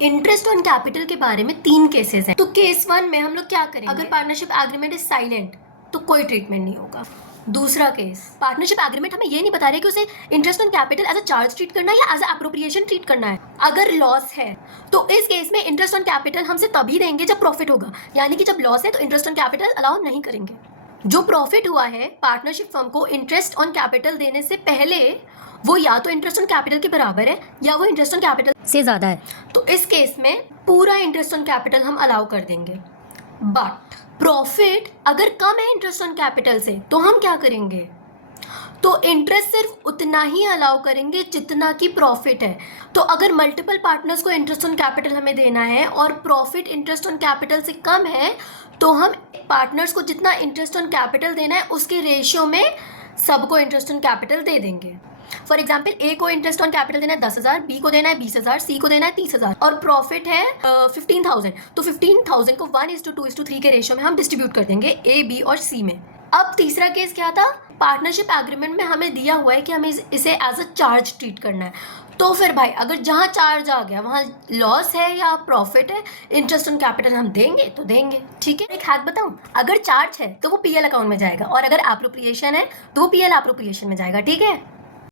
Interest on capital के बारे में 3 केसेस हैं। तो केस 1 में हम लोग क्या करेंगे, अगर पार्टनरशिप एग्रीमेंट इज साइलेंट तो कोई ट्रीटमेंट नहीं होगा। दूसरा केस, पार्टनरशिप एग्रीमेंट हमें ये नहीं बता रहे कि उसे interest on capital as a charge treat करना है या एज अ अप्रोप्रिएशन ट्रीट करना है। अगर लॉस है तो इस केस में इंटरेस्ट ऑन कैपिटल हमसे तभी देंगे जब प्रॉफिट होगा, यानी कि जब लॉस है तो इंटरेस्ट ऑन कैपिटल अलाउ नहीं करेंगे। जो प्रॉफिट हुआ है पार्टनरशिप फर्म को इंटरेस्ट ऑन कैपिटल देने से पहले वो या तो इंटरेस्ट ऑन कैपिटल के बराबर है या वो इंटरेस्ट ऑन कैपिटल से ज़्यादा है, तो इस केस में पूरा इंटरेस्ट ऑन कैपिटल हम अलाउ कर देंगे। बट प्रॉफिट अगर कम है इंटरेस्ट ऑन कैपिटल से तो हम क्या करेंगे, तो इंटरेस्ट सिर्फ उतना ही अलाउ करेंगे जितना कि प्रॉफिट है। तो अगर मल्टीपल पार्टनर्स को इंटरेस्ट ऑन कैपिटल हमें देना है और प्रॉफिट इंटरेस्ट ऑन कैपिटल से कम है तो हम पार्टनर्स को जितना इंटरेस्ट ऑन कैपिटल देना है उसके रेशियो में सबको इंटरेस्ट ऑन कैपिटल दे देंगे। फॉर एग्जाम्पल ए को इंटरेस्ट ऑन कैपिटल देना है 10,000, बी को देना है 20,000, सी को देना है 30,000 और प्रॉफिट है 15,000, तो 15,000 को 1:2:3 के रेशियो में हम डिस्ट्रीब्यूट कर देंगे ए, बी और सी में। अब तीसरा केस क्या था, पार्टनरशिप एग्रीमेंट में हमें दिया हुआ है कि हमें इसे एज अ चार्ज ट्रीट करना है। तो फिर भाई अगर जहाँ चार्ज आ गया वहाँ लॉस है या प्रॉफिट है, इंटरेस्ट ऑन कैपिटल हम देंगे तो देंगे। ठीक है, एक हैक बताऊँ, अगर चार्ज है तो वो पीएल अकाउंट में जाएगा और अगर एप्रोप्रिएशन है तो वो पीएल एप्रोप्रिएशन में जाएगा। ठीक है।